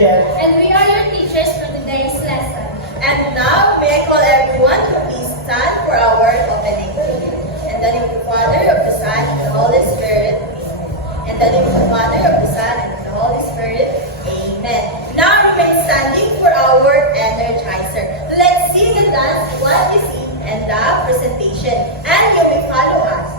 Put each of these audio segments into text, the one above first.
Jet. And we are your teachers for today's lesson. And now, may I call everyone to please stand for our opening. In the name of the Father, of the Son, and the Holy Spirit. In the name of the Father, of the Son, and of the Holy Spirit. Amen. Now remain standing for our energizer. Let's sing and dance what you see and the presentation. And you may follow us.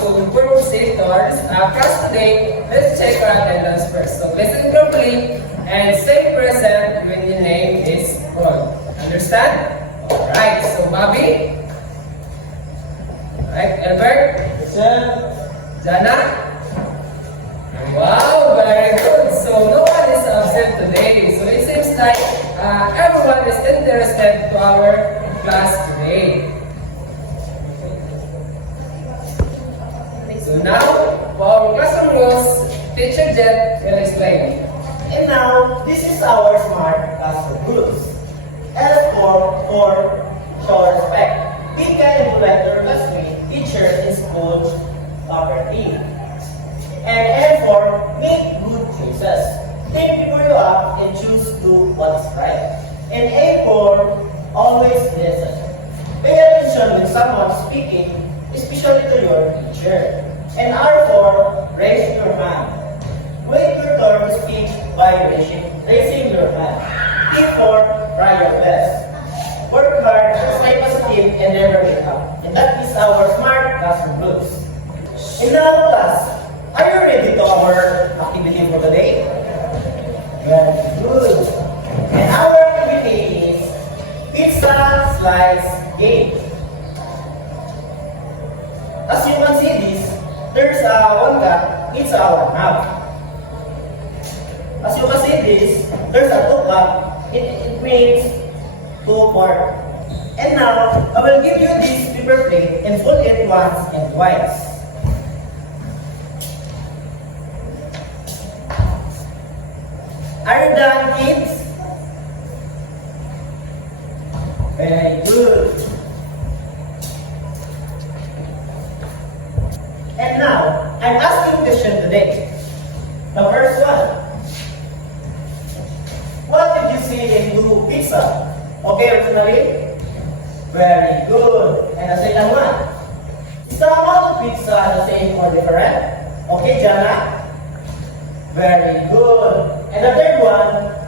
So before we proceed to our class today, let's check our attendance first. So listen carefully and stay present when your name is called. Understand? Alright, so Bobby. Alright, Albert. Jana. Wow, very good. So no one is absent today. So it seems like everyone is interested to our class today. So now, for our classroom rules, Teacher Jet will explain. And now, this is our smart classroom rules. L4 show respect. Be kind to let your classmate, teachers, and school property. And L4, make good choices. Think before you act and choose to do what's right. And A4, always listen. Pay attention when someone's speaking, especially to your teacher. And R4, raise your hand. Wait your turn to speak by raising your hand. T4, try your best. Work hard, stay positive, and never give up. And that is our smart classroom rules. And now, class, are you ready to our activity for today? Very good. And our activity is pizza slice game. As you can see this, there's one cup, it's our half. As you can see this, there's a 2 cup, it makes 2 parts. And now, I will give you this paper plate and fold it once and twice. Are you done, kids? Very good. And now, I'm asking question today. The first one. What did you see in blue pizza? Okay, originally? Very good. And the second one. Is the amount of pizza the same or different? Okay, Jana? Very good. And the third one.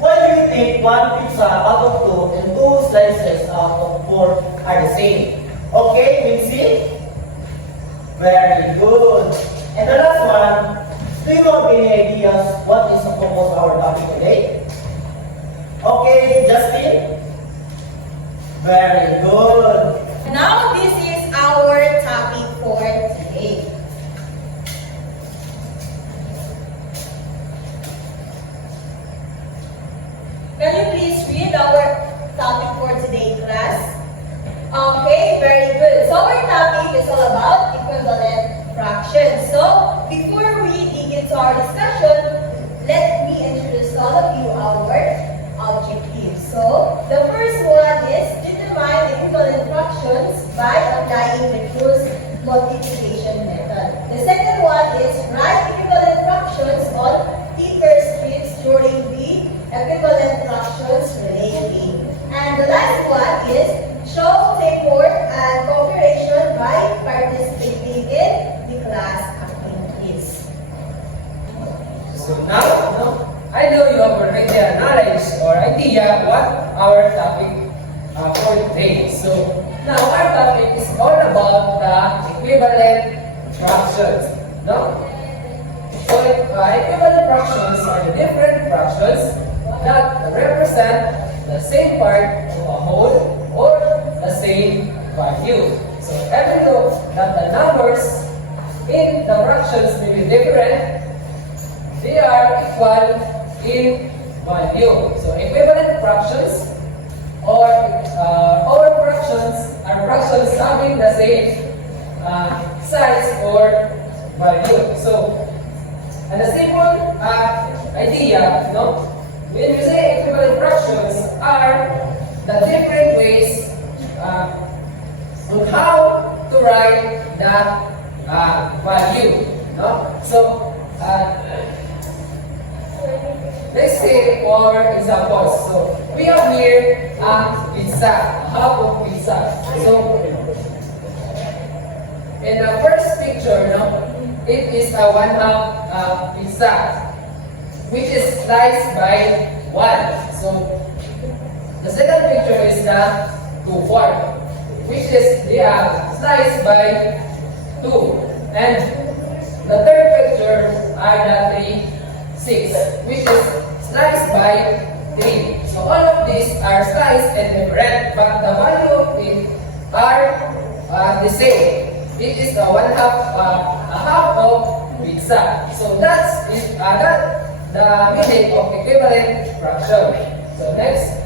Why do you think one pizza out of 2 and 2 slices out of 4 are the same? Okay, Wincy? Very good. And the last one, do you have any ideas what is the focus of our topic today? Okay, Justin? Very good. Now this is our topic for today. Can you please read our topic for today, class? Okay, very good. So our topic is all about equivalent fractions. So before we dig into our discussion, let me introduce all of you our objectives. So the first one is determine equivalent fractions by applying the rules multiplication method. The second one is write equivalent fractions on paper strips during the equivalent fractions relating. And the last one is show teamwork and cooperation by participating in the class activities. So now, I know you have already a knowledge or idea what our topic for today. So now our topic is all about the equivalent fractions. No? So equivalent fractions are the different fractions that represent the same part of a whole or the same value. So even though that the numbers in the fractions may be different, they are equal in value. So equivalent fractions or fractions are fractions having the same size or value. So, and a simple idea, when we say equivalent fractions are the different ways on how to write the value. So, let's say for example, so we have here a pizza, half of pizza. So in the first picture, it is a 1/2 pizza, which is sliced by 1. So the second picture is the 2/4, which is sliced by 2, and the third picture are the 3/6, which is sliced by 3. So all of these are sliced and different, but the value of it are the same. It is a half of pizza. So that's the meaning of equivalent fraction. So next.